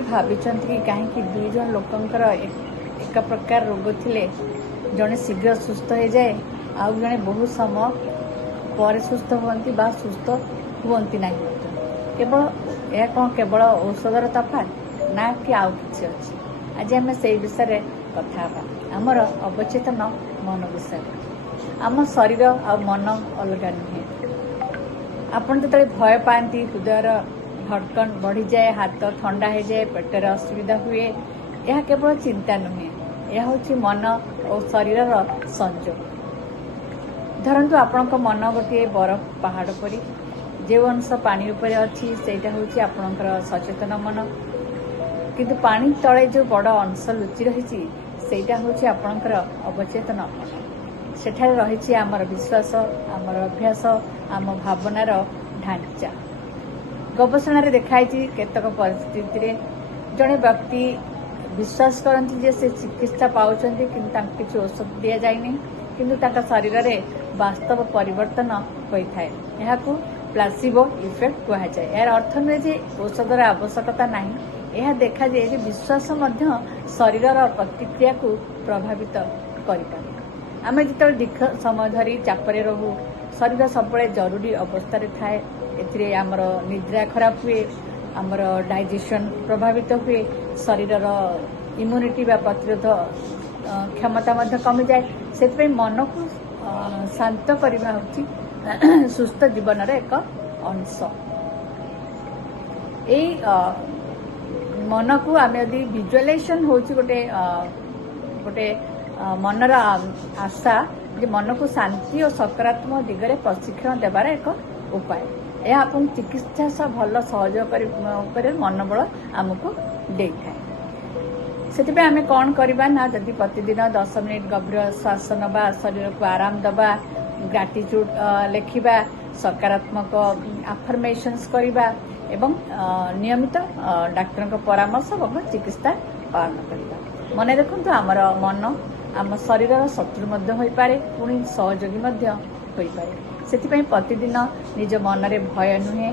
भाई कि कहीं दुई जन लोकंकर एक प्रकार रोग थिले जड़े शीघ्र सुस्थ हो जाए आउ जड़े बहुत समय पर सुस्थ हमें बा सुस्थ हमें ना केवल यह कौन केवल औषधर तफात ना कि आउ कि अच्छी आज आम से विषय कथा आमर अवचेतन मन विषय आम शरीर आ मन अलग नुहे आपन जो भय पाती हृदयर धड़कन बढ़ी जाए हाथ ठंडा हो जाए पेटर असुविधा हुए यह केवल चिंता नुहे यह हूँ मन और शरीर संजोग धरतु आपण मन गोटे बरफ पहाड़ परी जो अंश पानी उपरे अच्छी सेटा हूँ आपणकर सचेतन मन किंतु पानी तले जो बड़ अंश लुचि रही सेटा हूँ आपणकर अवचेतन मन सेठारे रही आमर विश्वास आमर अभ्यास आम भावनार ढांचा गवेषणा देखाई केतक परिस्थिति जड़े व्यक्ति विश्वास करती जे से चिकित्सा पाँच कि औषध दि जाए कि शरीर में वास्तव परिवर्तन होता है यह प्लासिबो इफेक्ट कहुए यार अर्थ नुहे जे औषधर आवश्यकता ना यह देखा जाए जे विश्वास शरीर प्रतिक्रिया को प्रभावित कर आम जो दीर्घ समय धरी चापरे रहू शरीर सब जरूरी अवस्था थाए एथिरे आमर निद्रा खराब हुए आमर डाइजेशन प्रभावित हुए शरीर इम्यूनिटी बा प्रतिरोध क्षमता कमी जाए से मन को शांत करवा हूँ सुस्थ जीवन एक अंश यही मन को आम यदि विजुअलाइजेशन हो गोटे गोटे मनर आशा जे मन को शांति और सकारात्मक दिगरे प्रशिक्षण देवार एक उपाय यह आप चिकित्सा सह भल सहयोग मनोबल आमको दे से आम कौन करवा ना जदि प्रतिदिन 10 मिनिट गभीर श्वास नवा शरीर को आराम दबा ग्राटिट्यूड लेखिबा सकारात्मक आफर्मेशंस करवा एवं नियमित डाक्तर परामर्श और चिकित्सा पालन करवा मन रखु आमर मन आम शरीर शत्रु हो पारे पुणी सहयोगी हो से प्रतिदिन निज मन में भय नुहे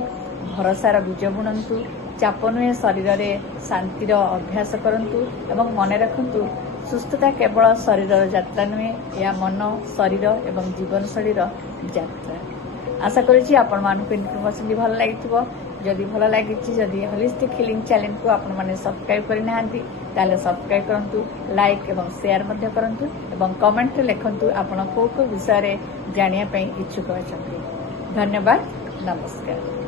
भरोसार बीज बुणंतु चाप नुहे शरीर में शांतिर अभ्यास करंतु एवं मन रखु सुस्थता केवल शरीर यात्रा नुहे या मन शरीर एवं जीवनशैलीर यात्रा आशा करुँची आपण मानक इनफर्मेशन भल लगी जदि भल लगी जदि होलिस्टिक हिलिंग चैनल को आपण माने सब्सक्राइब करना ताले सब्सक्राइब करंतु लाइक एवं शेयर मध्य करंतु एवं कमेंट रे लिखंतु आपण को विषय रे जानिया पई इच्छुक अछंती धन्यवाद नमस्कार।